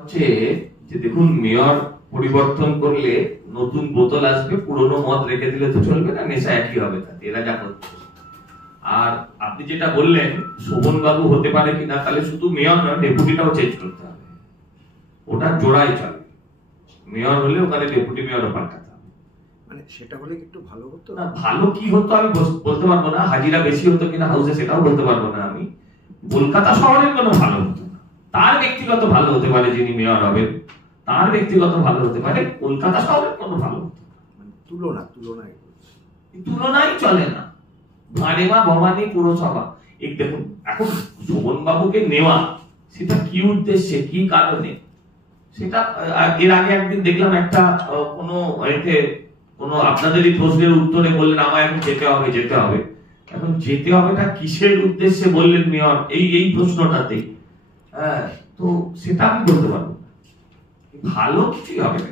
হচ্ছে যে দেখুন, মেয়র পরিবর্তন করলে নতুন বোতল আসবে, পুরনো মদ রেখে দিলে তো চলবে না, নেশা একই হবে তাতে, এরা যা করছে। আর আপনি যেটা বললেন শোভন বাবু হতে পারে কিনা, তাহলে শুধু মেয়র নয়, ডেপুটিটাও চেঞ্জ করতে হবে, ওটা জোড়াই চলে। মেয়র হলে ওখানে ডেপুটি মেয়রও পাল্টাতে হবে। মানে সেটা হলে একটু ভালো হতো না, ভালো কি হতো আমি বলতে পারবো না, হাজিরা বেশি হতো কিনা হাউসে সেটাও বলতে পারবো না আমি। কলকাতা শহরের কোনো ভালো হতো না, তার ব্যক্তিগত ভালো হতে পারে যিনি মেয়র হবেন, তার ব্যক্তিগত ভালো হতে পারে, কলকাতা শহরের কোনো ভালো হতো না। মানে তুলনাই চলে না। ভাড়েমা ভবানী পুরসভা, এই দেখুন এখন শোভন বাবুকে নেওয়া, সেটা কি উদ্দেশ্যে, কি কারণে, সেটা এর আগে একদিন দেখলাম একটা কোনো আপনাদেরই প্রশ্নের উত্তরে বললেন আমায় এখন যেতে হবে যেতে হবে। এখন যেতে হবেটা কিসের উদ্দেশ্যে বললেন মেয়র, এই প্রশ্নটাতে। হ্যাঁ, তো সেটা আমি বলতে পারবো না, ভালো কিছুই হবে না।